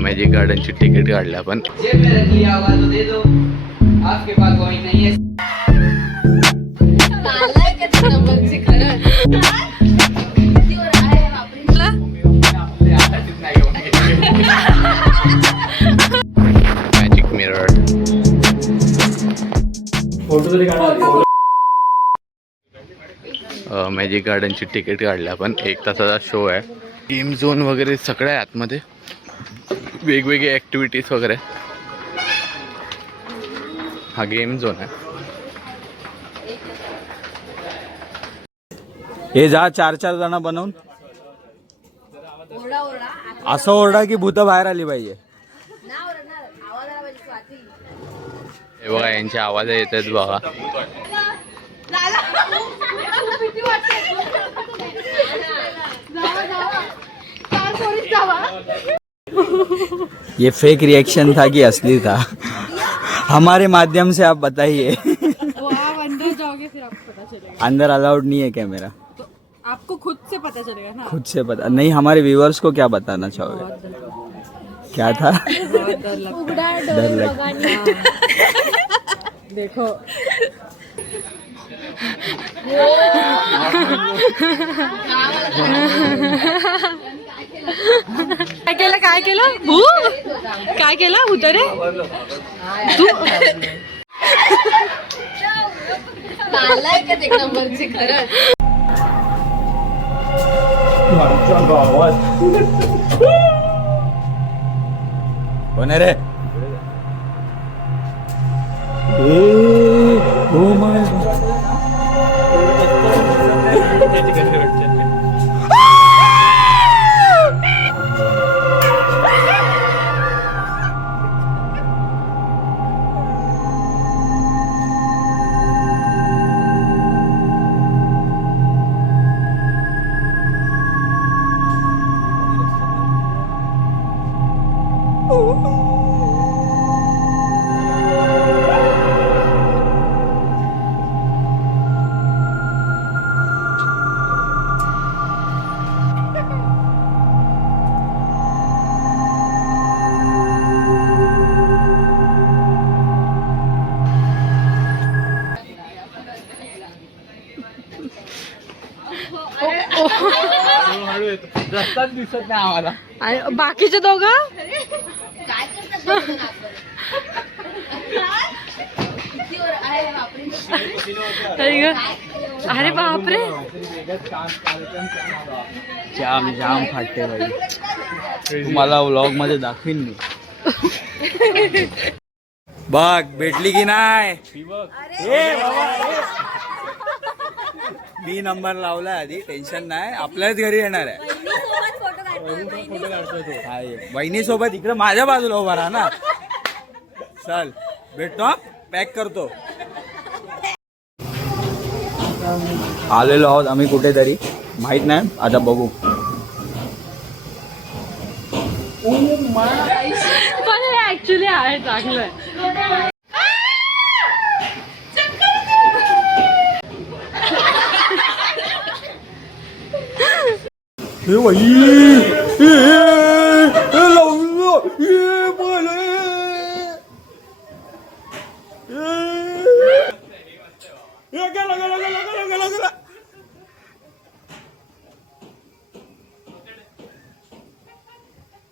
Magic गार्डनची ticket काढली आपण. Magic mirror. Magic गार्डनची ticket काढली आपण. 1 तासाचा शो आहे. गेम झोन वगैरे सगळं आहे आतमध्ये. वेगवेगळे ॲक्टिव्हिटीज वगैरे. हा गेम झोन आहे. हे जा 4-4 जण बनवून असं ओरडा की भूत बाहेर आली पाहिजे. हे बघा यांचे आवाज येत आहेत बघा. ये फेक रिएक्शन था कि असली था? हमारे माध्यम से आप बताइए. आप अंदर जाओगे फिर आपको पता चलेगा. अंदर अलाउड नहीं है कैमरा. तो आपको खुद से पता चलेगा ना. खुद से पता नहीं. हमारे व्यूअर्स को क्या बताना चाहोगे? क्या था? डर लगा. देखो काय केलं भू? काय केलं उतरे तू? कोण आहे रे? ओ माय रस्ताच दिसत नाही आम्हाला. बाकीचे दोघं अरे बापरे. जाम जाम फाटते बाई. तुम्हाला व्लॉग मध्ये दाखवीन मी. बघ भेटली की नाही. मी नंबर लावला आधी. टेन्शन नाही. आपल्याच घरी येणार आहे. बहिणी सोबत इकडे माझ्या बाजूला उभा राहा ना. चल भेटतो. पॅक करतो. आलेलो आहोत आम्ही कुठेतरी. माहित नाही आता बघू. पण हे ऍक्च्युली आहे चांगलं.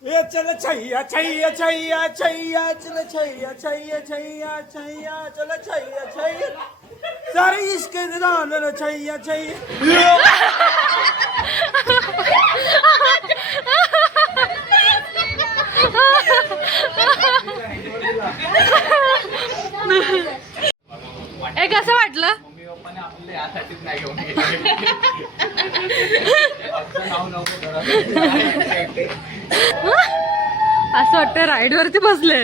हे चल छैया छैया छैया छैया चल छैया छैया छैया छैया चल छैया छैया सारे इसके दान छैया छैया. हे कसं वाटलं? असं वाटतं राईड वरती बसले.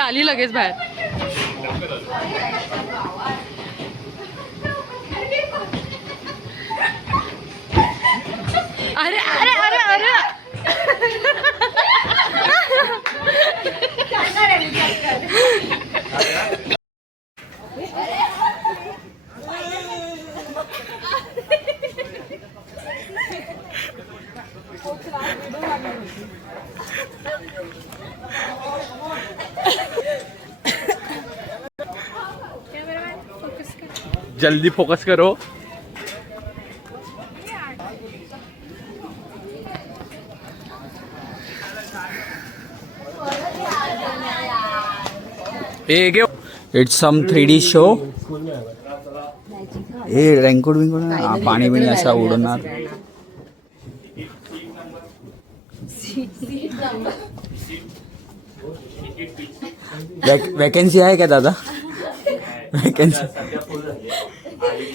आली लगेच बाहेर. अरे अरे अरे अरे जल्दी फोकस करो. It's some 3D show. हे रेनकोट बिंकोट पाणी बिणी असा उडणार. वॅकन्सी आहे का दादा? वॅकन्सी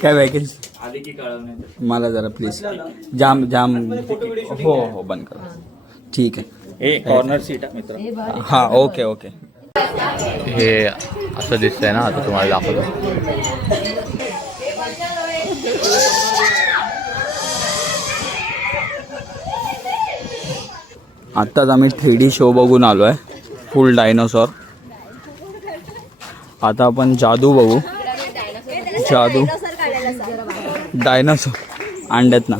काय वॅकन्सी मला जरा प्लीज. जाम जाम. हो हो बंद करा. ठीक आहे. कॉर्नर सीट आहे मित्र. हां ओके ओके. हे असं दिसतंय ना, आता तुम्हाला दाखवतो. आत्ताच आम्ही 3D शो बघून आलो आहे. फुल डायनोसॉर. आता आपण जादू बघू. जादू डायनोसॉर अंड्यात ना.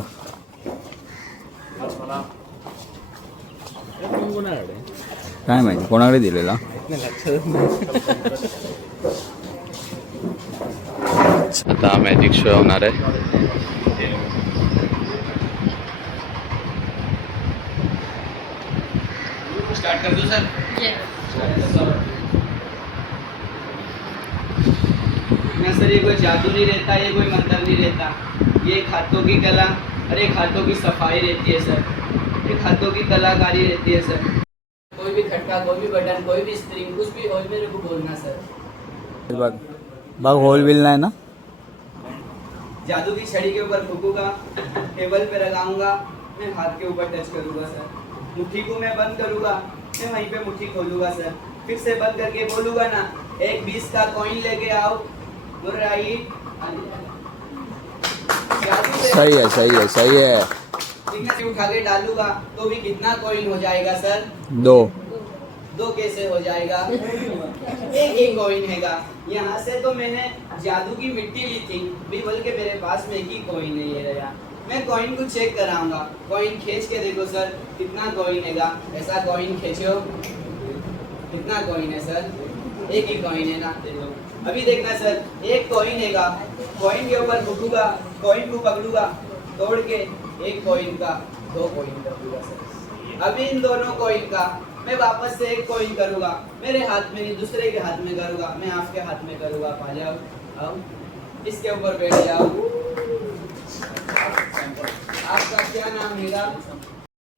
काय माहिती कोणाकडे दिलेला. आता मॅजिक शो होणार आहे. स्टार्ट कर दो सर. सर ये कोई जादू नहीं रहता, ये कोई मंत्र नहीं रहता. ये हाथों की कला और एक हाथों की सफाई रहती है सर. एक हाथों की कलाकारी रहती है सर. कोई भी खटका, कोई भी बटन, कोई भी स्प्रिंग, कुछ भी हो मेरे को बोलना सर. बघ बघ होल बिल नाही ना. जादू की छड़ी के ऊपर फूकूंगा, टेबल पे लगाऊंगा, मैं हाथ के ऊपर टच करूंगा सर. मुट्ठी को मैं बंद करूंगा, मैं वहीं पे मुट्ठी खोलूंगा सर. फिर से बंद करके बोलूंगा ना, एक 20 का कॉइन लेके आओ. राइट. सही है सही है सही है. कितना उठा के डालूंगा तो भी कितना कॉइन हो जाएगा सर? 2 कैसे हो जाएगा? एक ही कॉइन हैगा. यहाँ से तो मैंने जादू की मिट्टी ली थी भी, बोल के मेरे पास में एक ही कॉइन है. ये रहा. मैं कॉइन को चेक कराऊंगा. कॉइन खींच के देखो सर कितना कॉइन हैगा. ऐसा कॉइन खींचो. कितना कॉइन है सर? एक ही कॉइन है ना. देखो अभी देखना सर, एक कॉइन हैगा. कॉइन के ऊपर फूकूंगा, कॉइन को पकड़ूंगा, तोड़ के एक कॉइन का 2 कॉइन कर दूंगा सर. अभी इन दोनों कॉइन का मैं वापस से एक कॉइन करूंगा. मेरे हाथ में नहीं, दूसरे के हाथ में करूंगा. मैं आपके हाथ में करूंगा. आ जाओ, आओ, इसके ऊपर बैठ जाओ. आपका क्या नाम हैगा?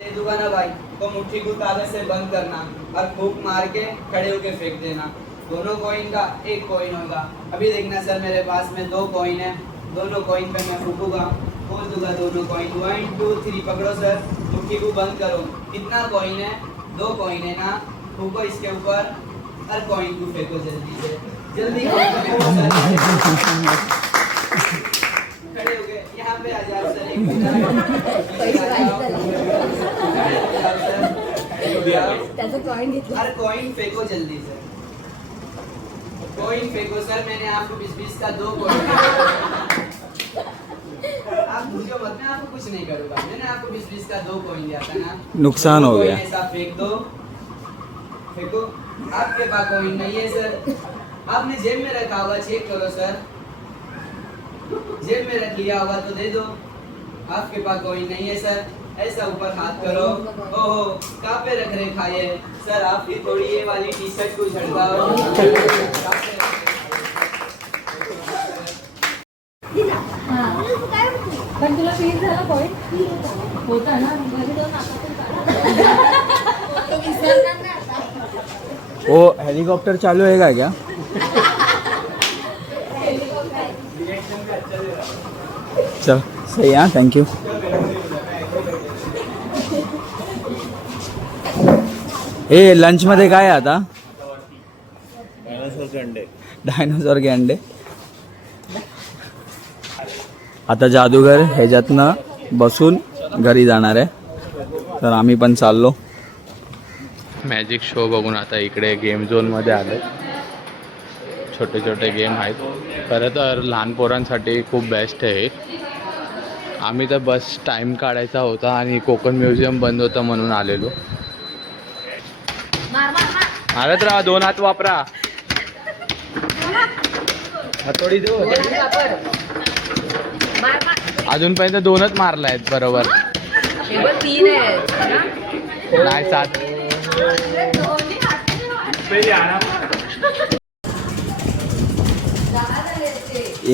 दे दूंगा ना भाई, तो मुट्ठी को कागज से बंद करना और फूंक मार के खड़े होके फेंक देना. दोनों कॉइन का एक कॉइन होगा. अभी देखना सर, मेरे पास में 2 कॉइन है. दोनों कॉइन पे मैं फूकूंगा, खोल दूंगा दोनों कॉइन. 1 2 3 पकड़ो सर. मुट्ठी को बंद करो. कितना कॉइन है? 2 कॉइन है ना. फूको इसके ऊपर और कॉइन को फेंको जल्दी से. जल्दी खड़े हो गए. यहाँ पे आ जाओ सर. एक और कॉइन फेंको जल्दी से. कॉइन फेंको सर. मैंने आपको 20-20 का 2 कॉइन. आप मुझे मत, मैं आपको कुछ नहीं करूँगा. मैंने आपको 20-20 का 2 कॉइन दिया था ना. नुकसान हो गया. ऐसा फेंक दो. फेंको. आपके पास कॉइन नहीं है सर. आपने जेब में रखा होगा, चेक करो सर. जेब में रख लिया होगा तो दे दो. आपके पास कॉइन नहीं है सर. ऐसा ऊपर हाथ करो. ओहो, कहाँ पे रख रखा ये सर? आप भी थोड़ी ये वाली टी शर्ट को झड़काओ. पण तुला फील झाला पॉईंट होता ना. वो हेलीकॉप्टर चालू है क्या? चल सही है. थँक्यू. ए लंच मध्ये काय आहे आता? डायनोसॉर के अंडे. आता जादूगर ह्याच्यातनं बसून घरी जाणार आहे. तर आम्ही पण चाललो. मॅजिक शो बघून आता इकडे गेम झोनमध्ये आलो. छोटे छोटे गेम आहेत. खरं तर लहान पोरांसाठी खूप बेस्ट आहे. आम्ही तर बस टाइम काढायचा होता आणि कोकण म्युझियम बंद होतं म्हणून आलेलो. मारत राहा, 2 हात वापरा. हातोडी देऊ. अजूनपर्यंत 2च मारलायत बरोबर. 3 आहेत नाही 7.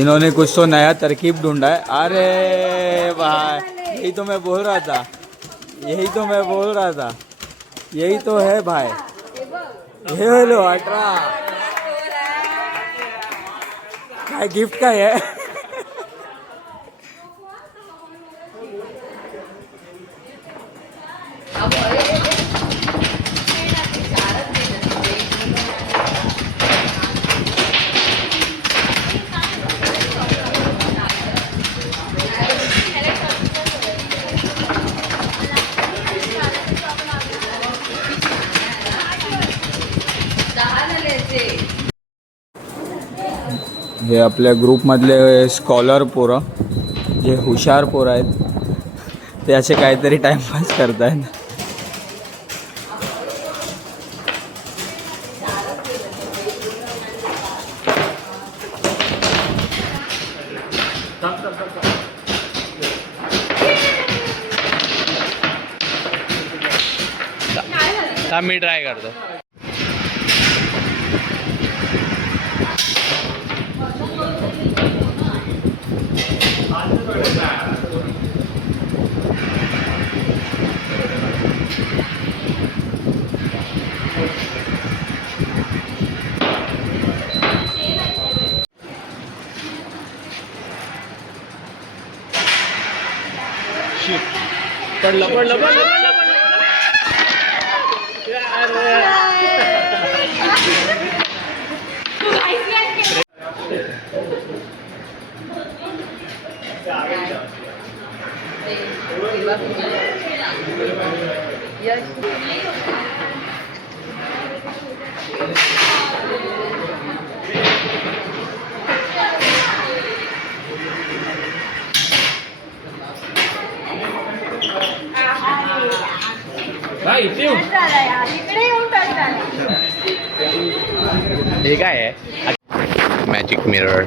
इन्होंने कुछ तो नया तरकीब ढूंढा है. अरे भाई, यही तो मैं बोल रहा था, यही तो मैं बोल रहा था, यही तो है भाई. हे लो 18 काय गिफ्ट काय आहे. हे आपल्या ग्रुपमधले स्कॉलर पोरं, जे हुशार पोरं आहेत, ते असे काहीतरी टाइमपास करतायत. मी ट्राय करतो. पडलं. हे काय आहे? Magic mirror.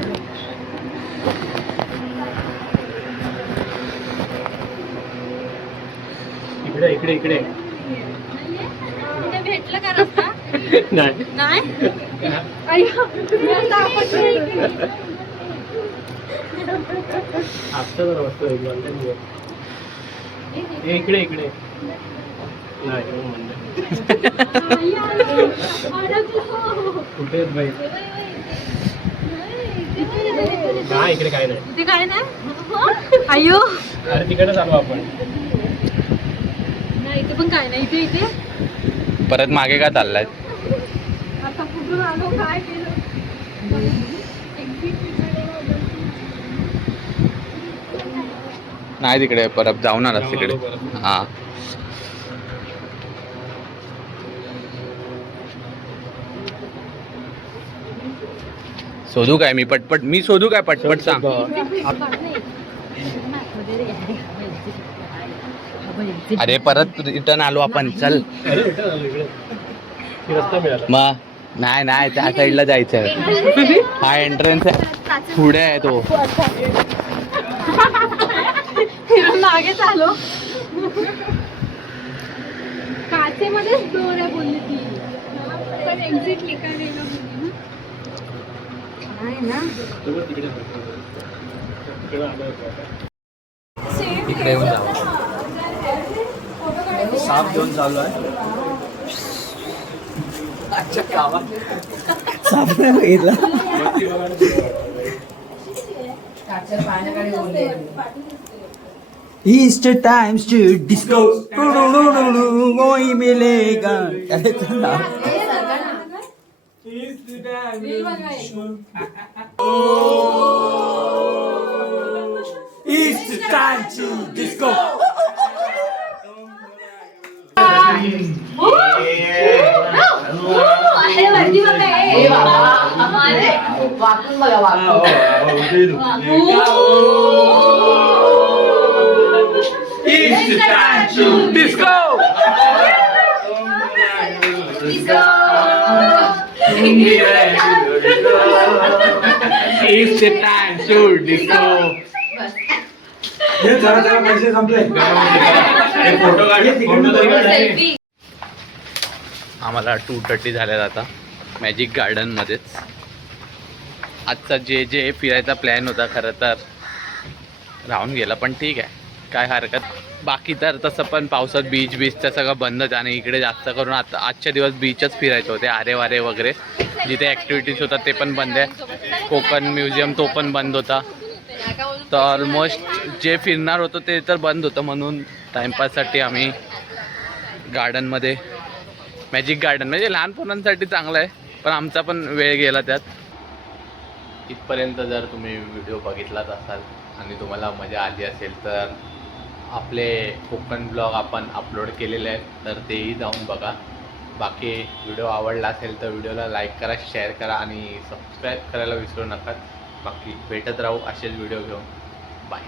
इकडे भेटलं का रस्ता? नाही. इकडे कुठे भाई? नाही इकडे काय नाही. इथे काय नाही. अयो, अरे तिकडे चालू आपण. नाही इथे पण काय नाही. इथे परत मागे का चाललाय? आता कुठून आलो, काय केलं. नाही तिकडे परत जाऊन आलास तिकडे. हा शोधू काय? मी शोधू काय? पटपट सांग. अरे परत रिटर्न आलो आपण. चल. रस्ता मिळाला. मग नाही त्या साईडला जायचं. हा एंट्रन्स आहे, पुढे आहे तो. मागे चालो. काचेमध्येच डोर आहे बोलली ती, पण एक्झिट लिखायला नाही ना. इकडे येऊन जा. साप घेऊन चालू आहे. साप नाही बघितला. It's the times to disco. कोई मिलेगा. It's the time to disco. वाकून बघा, वाकून. It's time to disco. It's the time to disco. हे जरा पैसे संपले. फोटो काढ फोटो तरी काढ रे. आम्हाला 2:30 झाल्यात आता मॅजिक गार्डनमध्येच. आजचा जे फिरायचा प्लॅन होता खरं तर राहून गेला, पण ठीक आहे, काय हरकत. बाकी तर तसं पण पावसात बीचचं सगळं बंदच आणि इकडे जास्त करून आता आजच्या दिवस बीचच फिरायचे होते. आरे वारे वगैरे जिथे ॲक्टिव्हिटीज होतात ते पण बंद आहे. कोकण म्युझियम तो पण बंद होता. तर ऑलमोस्ट जे फिरणार होतो ते तर बंद होतं, म्हणून टाईमपाससाठी आम्ही गार्डनमध्ये मॅजिक गार्डन म्हणजे लहान पोरांसाठी चांगलं आहे, पण आमचा पण वेळ गेला त्यात. इथपर्यंत जर तुम्ही व्हिडिओ बघितलाच असाल आणि तुम्हाला मजा आली असेल तर आपले कोकण ब्लॉग आपण अपलोड केलेले आहेत, तर तेही जाऊन बघा. बाकी व्हिडिओ आवडला असेल तर व्हिडिओला लाईक करा, शेअर करा आणि सबस्क्राईब करायला विसरू नका. बाकी भेटत राहू असेच व्हिडिओ घेऊन. बाय.